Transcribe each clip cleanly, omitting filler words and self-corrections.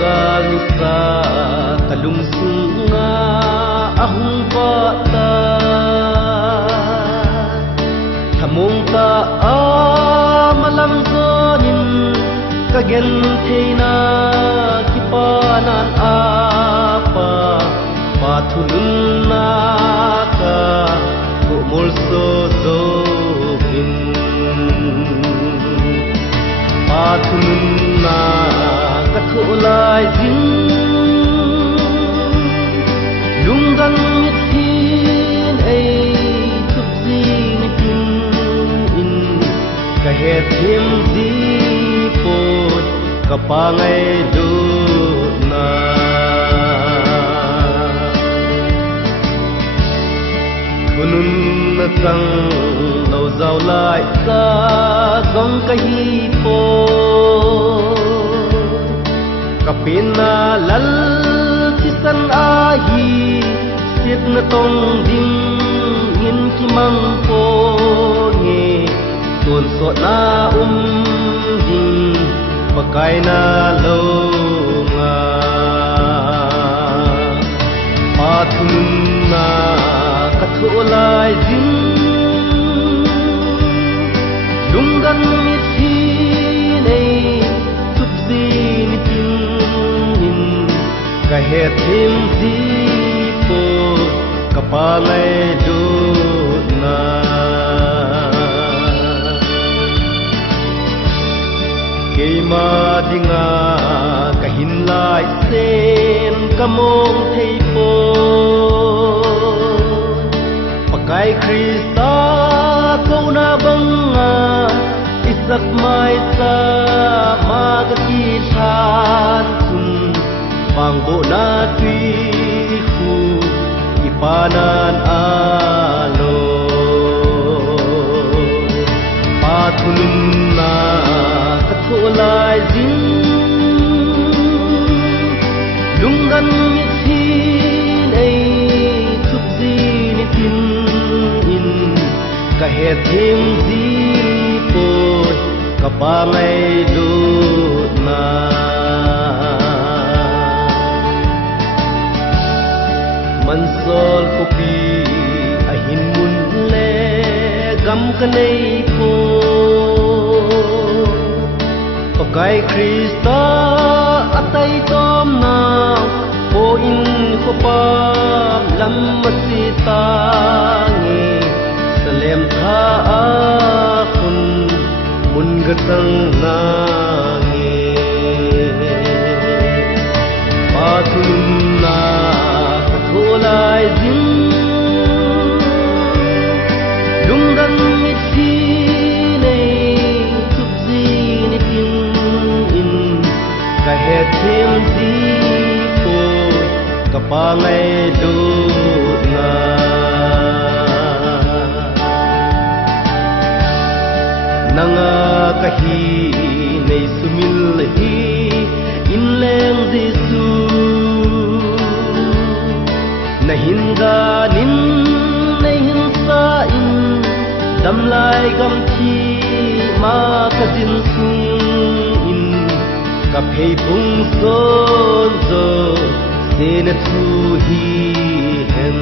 Gangisa kalungsunga ahung bata Thamong ta malam zonin kagen theina kipanan apa pathulun na ka kumul so zogin pathulun na kathulai zin lungdan mithin ai tupzi nitin in kahe thim di pot kapangai lut na thunun na sang lau zau lai sa gong kahi po kapina lal tisan ahi sit na tong ding in kimang po nge tuan so na ding pakai na lo nga pathun na kathulai ding lunggan mithin ai tupzi nitin kahe thim di po kapangai lut na keima dinga kahin lai sen kamong thei po pakai krista kau na banga isak mai sa magati than sun bang bo na tui khu ipanan alo pathulun na kathulai zin lunggan mithin ai tupzi nitin in kahe thim di pot kapangai lut na mansol kopi ahin mun le gam kanei po pakai krista atai tom na po in khopa lam masita nge salem tha akun mun gatang na nge pathun na kathulai zin lungdan mithin ai tupzi nitin in kahe thim di po kapangai lut na nanga kahi nei sumil hi in leng jisu nahinda nin nahin sa in damlai gam thi ma ka jin sung in ka phei pung son zo sen thu hi hen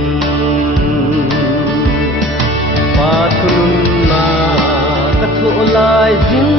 pathun na kathulai zin